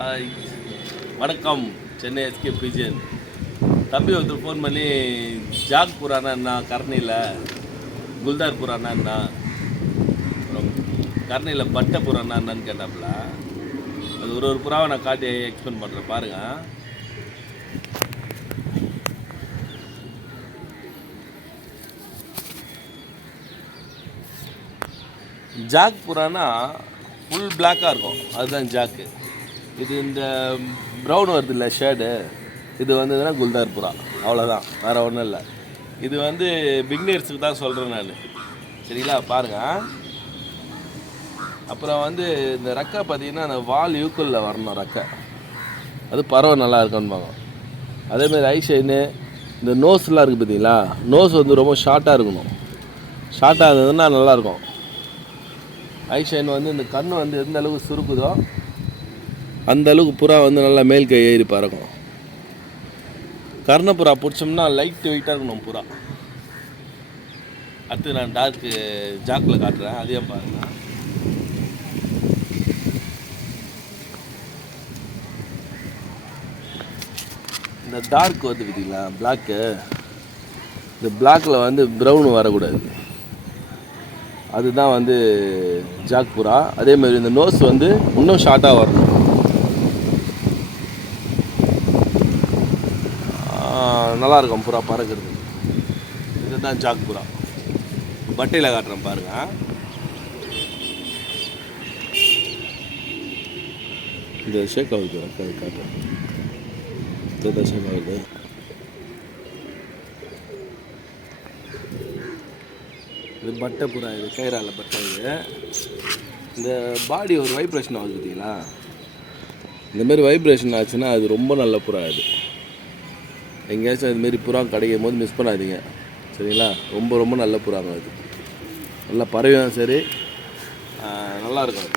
ஆய், வணக்கம். சென்னை எஸ்கே பிஜிஎன் தம்பி ஒருத்தர் ஃபோன் பண்ணி ஜாக் புறானா என்ன, கர்னியில் குல்தார் புறானா என்ன, அப்புறம் கர்னியில் பட்டை புறானா என்னன்னு கேட்டாப்புல. அது ஒரு புறாவை நான் காட்டி எக்ஸ்பிளைன் பண்ணுறேன் பாருங்கள். ஜாக் புறானா ஃபுல் பிளாக்காக இருக்கும், அதுதான் ஜாக்கு. இது இந்த ப்ரௌன் வருது இல்லை ஷேடு, இது வந்ததுன்னா குல்தார் புறா, அவ்வளோதான், வேறு ஒன்றும் இல்லை. இது வந்து பிக்னர்ஸுக்கு தான் சொல்கிறேன் நான், சரிங்களா? பாருங்கள். அப்புறம் வந்து இந்த ரெக்கை பார்த்தீங்கன்னா அந்த வால் யூக்குலில் வரணும் ரெக்கை, அது பறவை நல்லா இருக்குன்பாங்க. அதேமாதிரி ஐஷைனு இந்த நோஸ்லாம் இருக்குது பார்த்தீங்களா, நோஸ் வந்து ரொம்ப ஷார்ட்டாக இருக்கணும். ஷார்ட்டாக இருந்ததுன்னா நல்லாயிருக்கும். ஐஷைன் வந்து இந்த கண் வந்து எந்த அளவுக்கு சுருக்குதோ அந்த அளவுக்கு புறா வந்து நல்லா மேல் கை ஏறி பறக்கும். கர்ணப்புறா பிடிச்சோம்னா லைட் வெயிட்டாக இருக்கணும் புறா. அடுத்து நான் டார்க்கு ஜாக்கில் காட்டுறேன், அதையும் பாருங்கள். இந்த டார்க் வந்து பார்த்தீங்களா பிளாக்கு, இந்த பிளாக்கில் வந்து ப்ரௌனு வரக்கூடாது, அதுதான் வந்து ஜாக் புறா. அதேமாதிரி இந்த நோஸ் வந்து இன்னும் ஷார்ட்டாக வரணும். நல்லாயிருக்கும் புறா பறக்கிறது. இதுதான் ஜாக் புறா. பட்டையில் காட்டுறேன் பாருங்கள். இந்த ஷேக் ஆகுது, காட்டுறேன். இதுதான் ஷேக் ஆகுது. இது பட்டை புறா, இது கைரால பட்டை. இது இந்த பாடி ஒரு வைப்ரேஷன் ஆகுது பார்த்தீங்களா, இந்தமாரி வைப்ரேஷன் ஆச்சுன்னா அது ரொம்ப நல்ல புறா. அது எங்கேயாச்சும் அதுமாரி புறா கிடைக்கும் போது மிஸ் பண்ணாதீங்க, சரிங்களா? ரொம்ப ரொம்ப நல்ல புறாங்க. அது நல்லா பறவையும் சரி, நல்லாயிருக்கும்.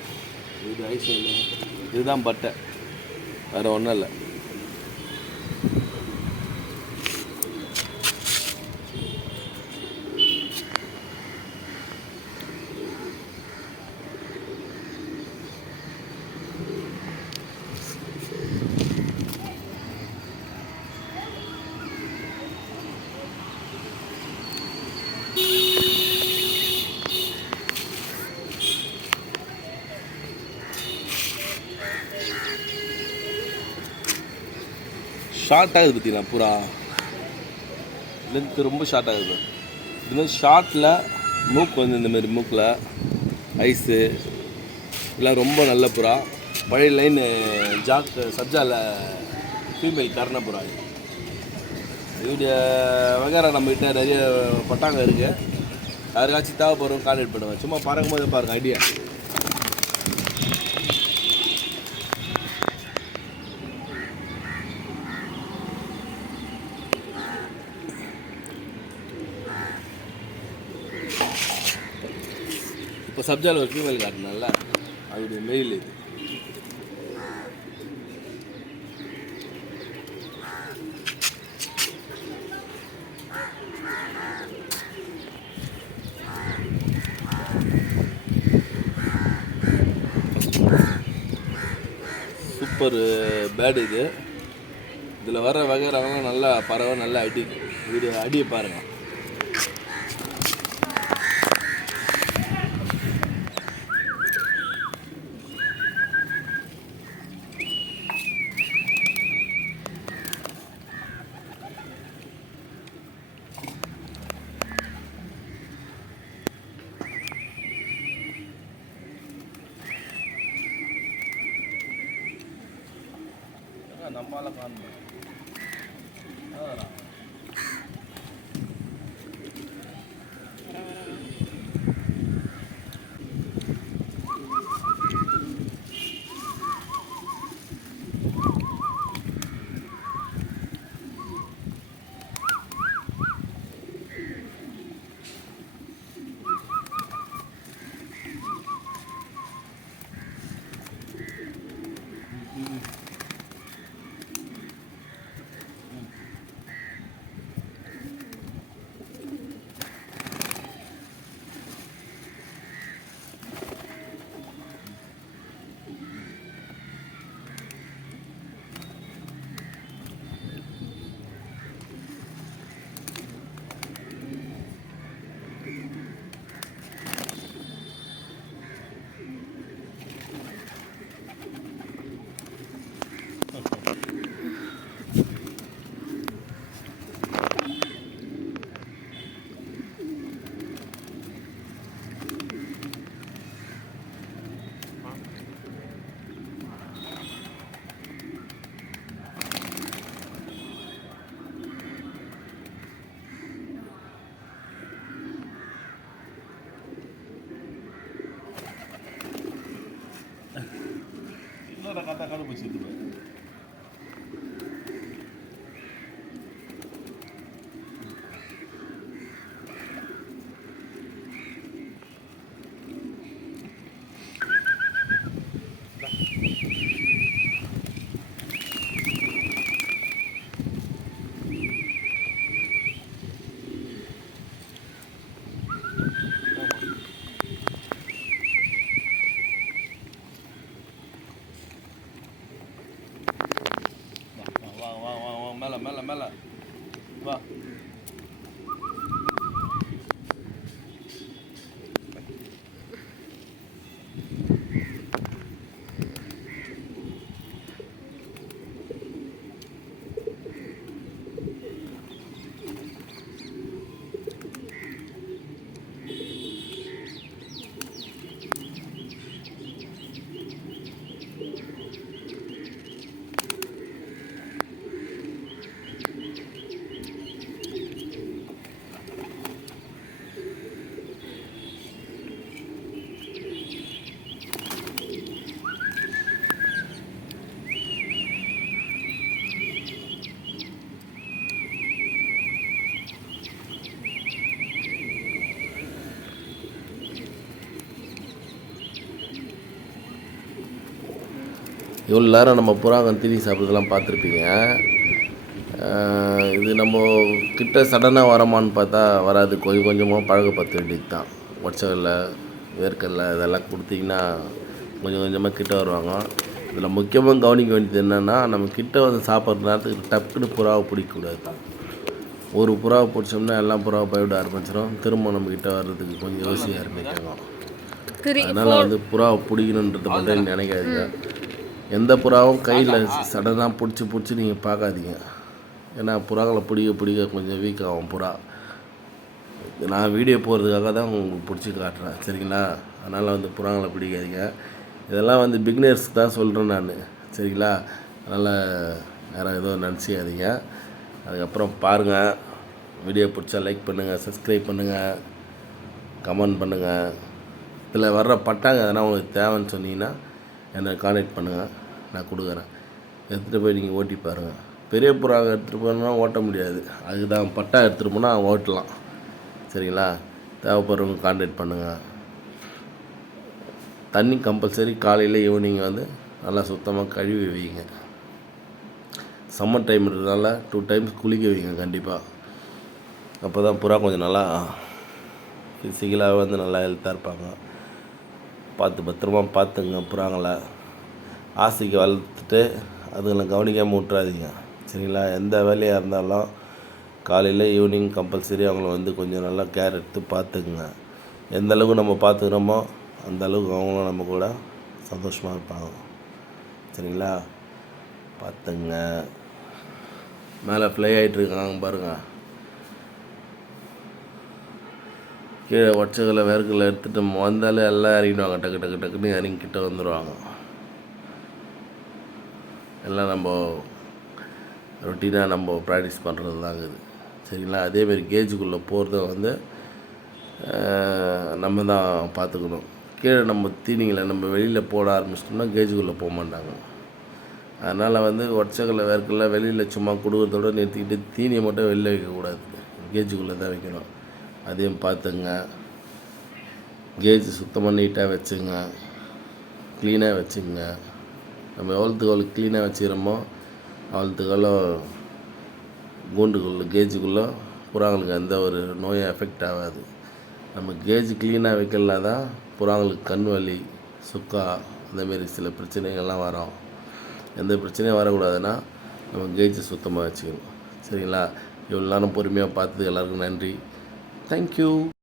அது இது ஐஸ்வர்யா, இதுதான் பட்டை, வேறு ஒன்றும் இல்லை. ஷார்ட் ஆகுது பார்த்தீங்களா புறா, லென்த்து ரொம்ப ஷார்ட் ஆகுது. இதுமாதிரி ஷார்ட்டில் மூக்கு வந்து இந்தமாரி மூக்கில் ஐஸு இதெல்லாம் ரொம்ப நல்ல புறா. பழைய லைன் ஜாக் சப்ஜாவில் ஃபீமேல் கர்ணப்புறா. இதோடைய வகைரா நம்மகிட்ட நிறைய பட்டாங்க இருக்குது. யாருக்காச்சும் தேவைப்படுறோம் கான்டெக்ட் பண்ணுவேன். சும்மா பறக்கும் போது பாருங்கள் ஐடியா. இப்போ சப்ஜாவில் ஒரு ஃபீமேல் காட்டினால அதோடைய மெயில் இது. சூப்பர் பேடு இது. இதில் வர வகைரவங்க நல்லா பறவை, நல்லா அடி. வீடியோ அடியை பாருங்கள். நம்மளால காணணும். கட்ட கட்ட கண்டுபிடிச்சிட்டு மேலே மேலே மேலே வா. இவ்வளோ நேரம் நம்ம புறாங்க தீனி சாப்பிட்றதெல்லாம் பார்த்துருப்பீங்க. இது நம்ம கிட்ட சடனாக வரமான்னு பார்த்தா வராது. கொஞ்சம் கொஞ்சமாக பழகப்படுத்த வேண்டியது தான். ஒற்றைக்கல்ல வேர்க்கடலை இதெல்லாம் கொடுத்தீங்கன்னா கொஞ்சம் கொஞ்சமாக கிட்ட வருவாங்க. இதில் முக்கியமாக கவனிக்க வேண்டியது என்னென்னா, நம்ம கிட்ட வந்து சாப்பிட்ற நேரத்துக்கு டக்குன்னு புறாவை பிடிக்கக்கூடாது. ஒரு புறாவை பிடிச்சோம்னா எல்லாம் புறாவை பயப்பட ஆரம்பிச்சிடும். திரும்ப நம்ம கிட்ட வர்றதுக்கு கொஞ்சம் யோசிக்க ஆரம்பிக்காங்க. அதனால் வந்து புறாவை பிடிக்கணுன்றதை மட்டும் நினைக்காதீங்க. எந்த புறாவும் கையில் சடனாக பிடிச்சி நீங்கள் பார்க்காதீங்க. ஏன்னா புறாங்களை பிடிக்க கொஞ்சம் வீக் ஆகும் புறா. நான் வீடியோ போகிறதுக்காக தான் உங்களுக்கு பிடிச்சி காட்டுறேன், சரிங்களா? அதனால் வந்து புறாங்களை பிடிக்காதீங்க. இதெல்லாம் வந்து பிகினர்ஸ்க்கு தான் சொல்கிறேன் நான், சரிங்களா? அதனால் வேறு எதுவும் நினச்சிக்காதீங்க. அதுக்கப்புறம் பாருங்கள். வீடியோ பிடிச்சா லைக் பண்ணுங்கள், சப்ஸ்கிரைப் பண்ணுங்கள், கமெண்ட் பண்ணுங்கள். இதில் வர்ற பட்டாங்க எதனா உங்களுக்கு தேவைன்னு சொன்னீங்கன்னா என்னை கான்டாக்ட் பண்ணுங்கள், நான் கொடுக்குறேன். எடுத்துகிட்டு போய் நீங்கள் ஓட்டி பாருங்கள். பெரிய புறாவை எடுத்துகிட்டு போனால் ஓட்ட முடியாது. அதுக்கு தான் பட்டா எடுத்துகிட்டு போனால் ஓட்டலாம், சரிங்களா? தேவைப்படுறவங்க கான்டாக்ட் பண்ணுங்கள். தண்ணி கம்பல்சரி காலையில் ஈவினிங் வந்து நல்லா சுத்தமாக கழுவி வைங்க. சம்மர் டைம் இருக்கிறதுனால 2 டைம்ஸ் குளிக்க வைங்க கண்டிப்பாக. அப்போ தான் புறா கொஞ்சம் நல்லா ஃபிசிக்கலாக வந்து நல்லா ஹெல்த்தாக இருப்பாங்க. பத்திரமா பார்த்துங்க புறாங்களை. ஆசைக்கு வளர்த்துட்டு அதுங்களை கவனிக்காமல் விட்றாதீங்க, சரிங்களா? எந்த வேலையாக இருந்தாலும் காலையில் ஈவினிங் கம்பல்சரி அவங்கள வந்து கொஞ்சம் நல்லா கேர் எடுத்து பார்த்துக்குங்க. எந்த அளவுக்கு நம்ம பார்த்துக்கிறோமோ அந்த அளவுக்கு அவங்களும் நம்ம கூட சந்தோஷமாக இருப்பாங்க, சரிங்களா? பார்த்துங்க. மேலே ஃப்ளை ஆகிட்டுருக்காங்க பாருங்கள். கீழே ஒற்றைக்கல்ல வேர்க்கடலை எடுத்துகிட்டு வந்தாலே எல்லாம் இறங்கிடுவாங்க. டக்குன்னு இறங்கிக்கிட்ட வந்துடுவாங்க. எல்லாம் நம்ம ரொட்டீனாக நம்ம ப்ராக்டிஸ் பண்ணுறது தாங்க இது, சரிங்களா? அதேமாரி கேஜுக்குள்ளே போகிறத வந்து நம்ம தான் பார்த்துக்கணும். கீழே நம்ம தீனிங்களை நம்ம வெளியில் போட ஆரம்பிச்சிட்டோம்னா கேஜுக்குள்ளே போக மாட்டாங்க. அதனால் வந்து ஒற்றைக்கல்ல வேர்க்கடலை வெளியில் சும்மா கொடுக்குறதோட நிறுத்திக்கிட்டு தீனியை மட்டும் வெளில வைக்கக்கூடாது, கேஜுக்குள்ளே தான் வைக்கணும். அதையும் பார்த்துங்க. கேஜ் சுத்தமாக நீட்டாக வச்சுங்க, க்ளீனாக வச்சுங்க. நம்ம எவ்வளோத்துக்கு க்ளீனாக வச்சுக்கிறோமோ அவ்வளோத்துக்கு கூண்டுக்குள்ளே கேஜுக்குள்ளே புறாங்களுக்கு எந்த ஒரு நோயும் எஃபெக்ட் ஆகாது. நம்ம கேஜ் க்ளீனாக வைக்கலனா தான் புறாங்களுக்கு கண் வலி, சுக்கா, அந்தமாரி சில பிரச்சனைகள்லாம் வரும். எந்த பிரச்சனையும் வரக்கூடாதுன்னா நம்ம கேஜ் சுத்தமாக வச்சுக்கணும், சரிங்களா? இவ்வளோ நேரம் பொறுமையாக பார்த்தது எல்லாருக்கும் நன்றி. தேங்க்யூ.